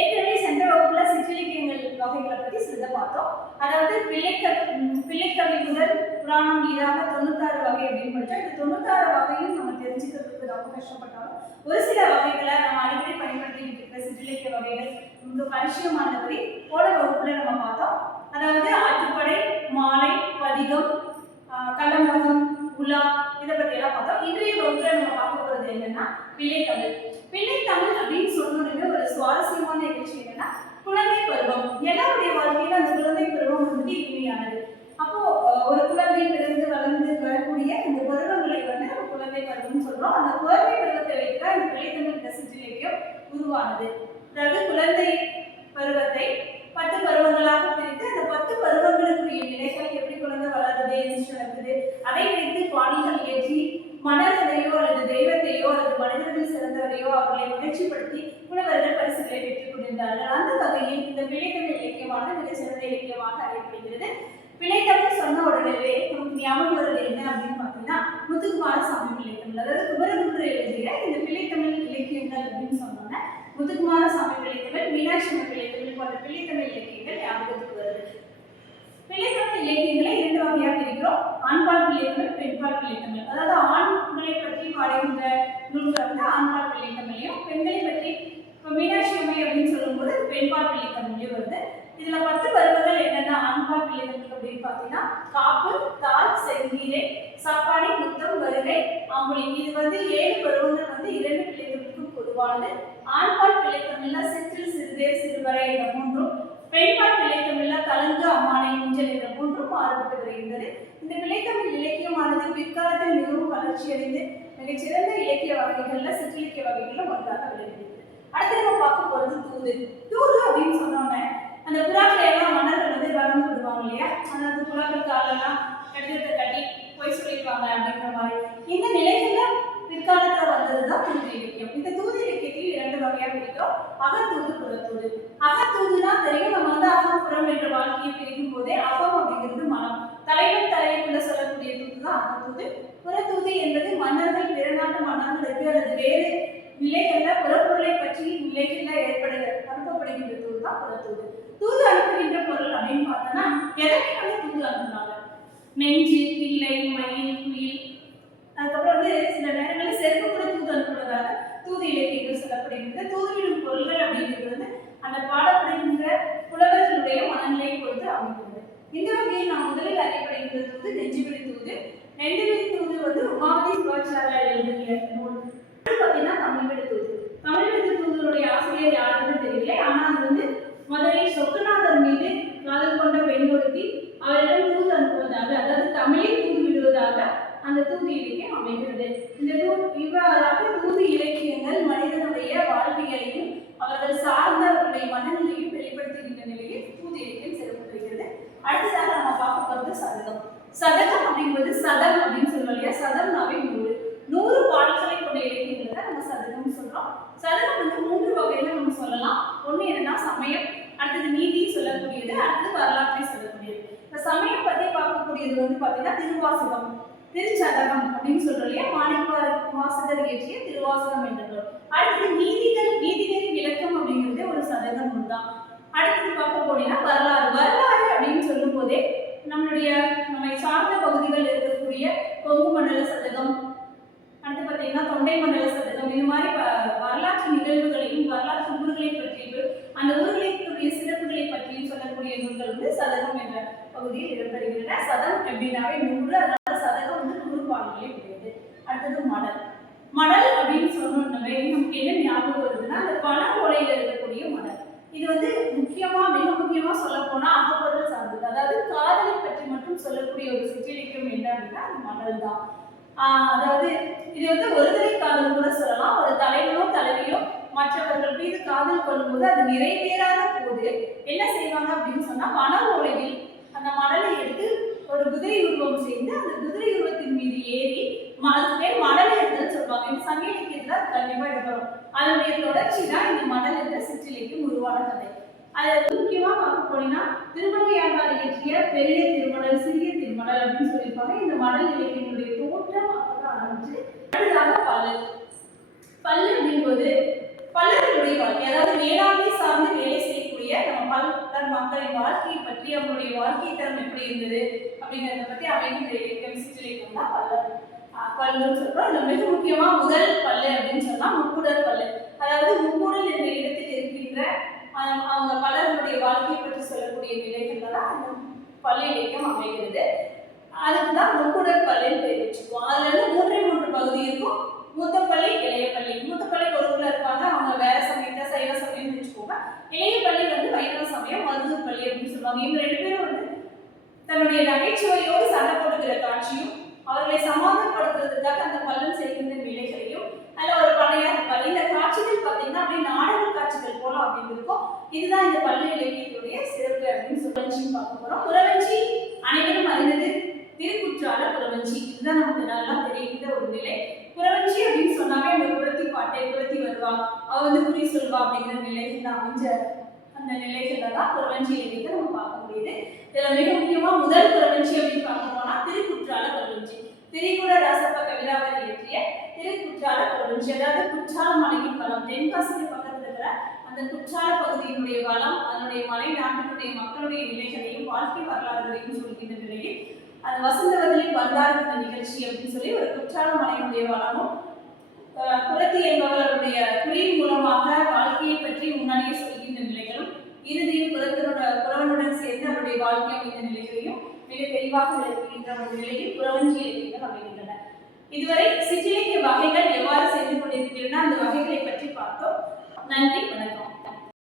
ஏற்கனவே சென்ற வகுப்புல சிற்றிலக்கியங்கள் வகைகளை பற்றி சிறிது பார்த்தோம். அதாவது பிள்ளைக்கவி முதல் புராணம் மீதாக 96 வகை அப்படின்னு படிச்சோம். இந்த 96 வகையும் நம்ம தெரிஞ்சுக்கிறதுக்கு ரொம்ப கஷ்டப்பட்டாலும் ஒரு சில வகைகளை நம்ம அடிக்கடி பயன்படுத்திட்டு இருக்கிற சிற்றிலக்கிய வகைகள் ரொம்ப பரிச்சயமானபடி போன வகுப்புல நம்ம பார்த்தோம். அதாவது ஆற்றுப்படை, மாலை, பதிகம், கலம்பகம், உலா, இதை பத்தி எல்லாம் பார்த்தோம். இன்றைய வகுப்புல நம்ம பார்க்க போறது என்னன்னா பிள்ளைத்தமிழ். பிள்ளைத்தமிழ் அப்படின்னு சொன்னோடனே ஒரு சுவாரஸ்யமான நிகழ்ச்சி என்னன்னா குழந்தை பருவம். எல்லாருடைய வாழ்க்கையில அந்த குழந்தை பருவம் வந்துட்டு இனிமையானது. அப்போ ஒரு குழந்தை பிறந்து வளர்ந்து வரக்கூடிய இந்த பருவங்களை வந்து நம்ம குழந்தை பருவம்னு சொல்றோம். அந்த குழந்தை பருவத்தை வைத்துதான் இந்த பிள்ளைத்தமிழ் சிற்றிலக்கியம் உருவானது. அதாவது குழந்தை பருவத்தை 10 பருவங்களாக பிரித்து அந்த 10 பருவங்களுக்குரிய நிலைகள் எப்படி குழந்தை வளருது, எழுச்சி நடக்குது, அதை வைத்து பாடல்கள் இயற்றி மன்னர்களையோ அல்லது தெய்வத்தையோ அல்லது மனிதர்கள் சிறந்தவரையோ அவர்களை முயற்சிப்படுத்தி புலவர்கள் பரிசுகளை பெற்றுக் கொண்டிருந்தார்கள். அந்த வகையில் இந்த பிள்ளைத்தமிழ் இலக்கியமானது மிக சிறந்த இலக்கியமாக அறியப்படுகிறது. பிள்ளைத்தமிழ் சொன்ன உடனே நமக்கு ஞாபகம் வருது என்ன அப்படின்னு பார்த்தீங்கன்னா முத்துக்குமாரசாமி பிள்ளைத்தமிழ். அதாவது குமரகுரு எழுதிய இந்த பிள்ளைத்தமிழ் இலக்கியங்கள் அப்படின்னு சொன்னோம்னா முத்துக்குமாரசாமி பிள்ளைத்தமிழ், மீனாட்சி பிள்ளைத்தமிழ் போன்ற பிள்ளைத்தமிழ் இலக்கியங்கள் ஞாபகத்துக்கு வருது. பிள்ளைத்தமிழ் இலக்கியங்களை 2 வகையாக இருக்கிறோம். ஆண்பால் பிள்ளைத்தமிழ், பெண்பால் பிள்ளைத்தமிழ். அதாவது ஆண்களை பற்றி பாடுகின்ற நூல்கள் வந்து ஆண்பால் பிள்ளைத்தமிழையும், பெண்களை பற்றி மீனாட்சி அம்மை அப்படின்னு சொல்லும்போது பெண்பால் பிள்ளைத்தமிழையும் வருது. இதுல 10 பருவங்கள் என்னென்ன ஆண்பால் பிள்ளைத்தமிழ் அப்படின்னு பார்த்தீங்கன்னா காப்பு, தாள், செங்கீரை, சப்பானி, முத்தம், வருகை, அம்புலி. இது வந்து 7 பருவங்கள் வந்து 2 பிள்ளைத்தமிழுக்கும் பொதுவானது. ஆண்பால் பிள்ளைத்தமிழ்ல சிற்றில், சிறுதே, சிறுவரை என்ற 3, பெண்பால் பிள்ளைத்தமிழ்ல கலங்கு, அம்மானை, முஞ்சல் என்ற 3 மாறுபட்டு வருகின்றது. இந்த பிள்ளைத்தமிழ் இலக்கியமானது பிற்காலத்தில் மிகவும் வளர்ச்சியடைந்து மிகச்சிறந்த இலக்கிய வகைகள்ல சிற்றிலக்கிய வகைகள்ல ஒன்றாக விளங்குகிறது. அடுத்து நம்ம பார்க்க போறது தூது. தூது அப்படின்னு சொன்னோன்னே அந்த புறாக்களை எல்லாம் மன்னர்கள் வந்து வளர்ந்து விடுவாங்க இல்லையா, அந்த புறாக்கள் காலெல்லாம் கடிதத்தை கட்டி போய் சொல்லிடுவாங்க அப்படிங்கிற மாதிரி. இந்த நிலைகள்ல பிற்காலத்துல வந்ததுதான் தூது இலக்கியம். இந்த தூது இலக்கியத்தில் 2 வகையா பிரிக்கிறோம். அகத்தூது, புறத்தூது. அகத்தூதுனா தெரியும், நம்ம வந்து அகம் புறம் என்ற வாழ்க்கையை பிரிக்கும் போதே அகம் அப்படிங்கிறது மனம், தலைவன் தலைவருக்குள்ள சொல்லக்கூடிய தூது தான் அகத்தூது. புறத்தூது என்பது மன்னர்கள், பிற நாட்டு மன்னர்களுக்கு அல்லது வேறு நிலைகள்ல புறப்பொருளை பற்றி நிலைகள்ல அனுப்பப்படுகின்ற தூது தான் புறத்தூது. தூது அனுப்புகின்ற பொருள் அப்படின்னு பார்த்தோம்னா எதனை வந்து தூது அனுப்புனாங்க? நெஞ்சு, பிள்ளை, மயில், குயில், அதுக்கப்புறம் வந்து சில நேரங்களில் செருப்பு கூட தூது அனுப்புவதாக தூது இலக்கியங்கள் சொல்லப்படுகிறது. தூதுவிடும் பொருள்கள் அப்படிங்கிறது வந்து அந்த பாடப்படுகின்ற புலவர்களுடைய மனநிலையை பொறுத்து அமைகிறது. இந்த வகையில் நாம் முதலில் அறியப்படுகின்ற தூது நெஞ்சுவிழி தூது. நெஞ்சுவிழி தூது வந்து உமாவதி சிவாச்சாரியார் எழுதிய நூல். பார்த்தீங்கன்னா தமிழ்விடு தூது. தமிழ்விடு தூதுடைய ஆசிரியர் யாருன்னு தெரியல, ஆனால் அது வந்து மதுரை சொக்கநாதர் மீது காதல் கொண்ட பெண் ஒருத்தி அவரிடம் தூது அனுப்புவதாக, அதாவது தமிழில் தூது விடுவதாக அந்த தூது இலக்கியம் அமைகிறது. இந்த இவ்வாறாக தூது இலக்கியங்கள் மனிதனுடைய வாழ்வியலையும் அவர்கள் சார்ந்தவர்களுடைய மனநிலையும் வெளிப்படுத்துகின்ற நிலையில் தூது இலக்கியம் சிறப்பு. அடுத்ததாக நம்ம பார்க்க போறது சதகம். சதகம் அப்படிங்கிறது சதம் அப்படின்னு சொல்லுவோம் இல்லையா, சதம்னாவே 100 பாடல்களை கொண்ட இலக்கியங்களை தான் நம்ம சதகம் சொல்றோம். சதகம் வந்து 3 வகையில நம்ம சொல்லலாம். ஒண்ணு என்னன்னா சமயம், அடுத்தது நீதி சொல்லக்கூடியது, அடுத்தது வரலாற்றை சொல்லக்கூடியது. இந்த சமயம் பத்தி பார்க்கக்கூடியது வந்து பாத்தீங்கன்னா திருவாசகம், திருச்சதகம் அப்படின்னு சொல்றோம் இல்லையா, மாணிக்கவாசகர் இயற்றிய திருவாசகம் என்ற நூல். அடுத்தது நீதிகளின் விளக்கம் அப்படிங்கிறது ஒரு சதகம் நூல் தான். அடுத்தது பார்க்க போனீங்கன்னா வரலாறு அப்படின்னு சொல்லும் போதே நம்மை சார்ந்த பகுதிகள் இருக்கக்கூடிய கொங்கு மண்டல சதகம், அடுத்து பார்த்தீங்கன்னா தொண்டை மண்டல சதகம், இந்த மாதிரி வரலாற்று நிகழ்வுகளையும் வரலாற்று ஊர்களை பற்றியும் அந்த ஊர்களுக்குரிய சிறப்புகளை பற்றியும் சொல்லக்கூடிய நூல்கள் வந்து சதகம் என்ற பகுதியில் இடம்பெறுகின்றன. சதம் எப்படின்னாவே 100, அதனால சதகம் வந்து 100 பாடல்களே உடையது. அடுத்தது மடல் அப்படின்னு சொன்னோம்னாவே நமக்கு என்ன ஞாபகம் வருதுன்னா அந்த பண ஓலையில இருக்கக்கூடிய மடல். இது வந்து மிக முக்கியமா சொல்ல போனா அகப்பொருள் சார்ந்தது. அதாவது காதலை பற்றி மட்டும் சொல்லக்கூடிய ஒரு சிற்றிலக்கியம் என்ன அப்படின்னா அது மடல் தான். அதாவது இது வந்து ஒருதலை காதல் கூட சொல்லலாம். ஒரு தலைவனோ தலைவியோ மற்றவர்கள் மீது காதல் கொள்ளும்போது அது நிறைவேறாத போது என்ன செய்வாங்க அப்படின்னு சொன்னா மன ஓலையில் அந்த மணலை எடுத்து ஒரு குதிரை உருவம் செய்து அந்த குதிரை உருவத்தின் மீது ஏறி அதுக்கு பேர் மணல் எடுத்துன்னு சொல்லுவாங்க. இந்த சங்க இலக்கியத்துல கண்டிப்பா இடம்பெறும். அதனுடைய தொடர்ச்சி தான் இந்த மணல் என்ற சிற்றிலக்கியம் உருவான கதை. அது முக்கியமா பார்க்க போனீங்கன்னா திருமங்கையாழ்வார் இயற்றிய பெரிய திருமணல், சிறிய திருமணல் அப்படின்னு சொல்லியிருப்பாங்க. இந்த மணல் இலக்கியங்களுடைய தோற்றம் அப்பதான் ஆரம்பிச்சு. அடுத்ததாக பல்லு அப்படின்போது பல்லவர்களுடைய வாழ்க்கை, அதாவது வேளாண்மை சார்ந்து மக்களின் வாழ்க்கையை பற்றி அவங்களுடைய வாழ்க்கை தரம் எப்படி இருந்தது அப்படிங்கிறத பத்தி அமையும் சிற்றிலக்கியம் தான் பல்லுன்னு சொல்றோம். இதுல மிக முக்கியமா முதல் பல்லு அப்படின்னு சொன்னா முக்குடல் பல்லு. அதாவது முக்குடல் என்ற இடத்தில் இருக்கின்ற அவங்க பலருடைய வாழ்க்கையை பற்றி சொல்லக்கூடிய நிலைகள்ல தான் அந்த பள்ளி இலக்கியம் அமைகிறது. அதுக்குதான் முக்குடல் பள்ளின்னு பெயர் வச்சுக்குவோம். அதுல இருந்து மூன்று பகுதி இருக்கும். மூத்த பள்ளி, இளைய பள்ளி. மூத்த பள்ளி பொருள்ல இருப்பாங்க, அவங்க வேற சமயத்தை சைவ சமயம் வச்சுக்கோங்க. இளைய பள்ளி வைணவ சமயம், மருத்துவ பள்ளி அப்படின்னு சொல்லுவாங்க. இவங்க 2 பேரும் தன்னுடைய நகைச்சுவையோடு சண்டை போட்டுக்கிற காட்சியும், அவர்களை சமாதானப்படுத்துறதுக்காக அந்த பல்லன் செய்கின்ற நிலைகளையும் நல்ல ஒரு பழையா இருப்பாரு. இந்த காட்சிகள் பார்த்தீங்கன்னா அப்படியே நாடக காட்சிகள் போல அப்படின்னு இருக்கும். இதுதான் இந்த பள்ளி இலக்கியத்துடைய சிறப்பு அப்படின்னு சொல்லி பார்க்க போறோம். குறவஞ்சி அனைவரும் அறிந்தது திருக்குற்றால குறவஞ்சி. இதுதான் நமக்கு நல்லா தெரிகின்ற ஒரு நிலை. குறவஞ்சி அப்படின்னு சொன்னாவே அந்த குறத்தி பாட்டை குறத்தி வருவா, அவ குறி சொல்வா அப்படிங்கிற நிலைகள் அமைஞ்ச அந்த நிலைகள்ல தான் குறவஞ்சி இலக்கியத்தை நம்ம பார்க்க முடியுது. இதுல மிக முக்கியமா முதல் குறவஞ்சி அப்படின்னு பார்க்க போனா திருக்குற்றால குறவஞ்சி. திரிகுட ராசப்ப கவிராவர் இயற்றிய திருக்குற்றால குறவஞ்சி. அதாவது குற்றால மலையின் வளம், தென்காசிக்கு பக்கத்துல இருக்கிற அந்த குற்றால பகுதியினுடைய வளம், அதனுடைய மலை நாட்டினுடைய மக்களுடைய நிலைகளையும் வாழ்க்கை வரலாறுகளையும் சொல்கின்ற நிலையில் அந்த வசந்தவர்களில் வந்தாடுகின்ற நிகழ்ச்சி அப்படின்னு சொல்லி ஒரு குற்றால மலையினுடைய வளமும் குறத்தி என்பவர்களுடைய குறியின் மூலமாக வாழ்க்கையை பற்றி முன்னாடியே சொல்கின்ற நிலைகளும், இறுதியில் புறவனுடன் சேர்ந்து அவருடைய வாழ்க்கை அமைந்த நிலைகளையும் மிக தெளிவாக விளக்குகின்ற ஒரு நிலையில் குறவஞ்சி இலக்கியங்கள் அமைகின்றன. இதுவரை சிற்றிலக்கிய வகைகள் எவ்வாறு செய்து கொண்டிருக்கின்றன அந்த வகைகளை பற்றி பார்த்தோம். நன்றி, வணக்கம்.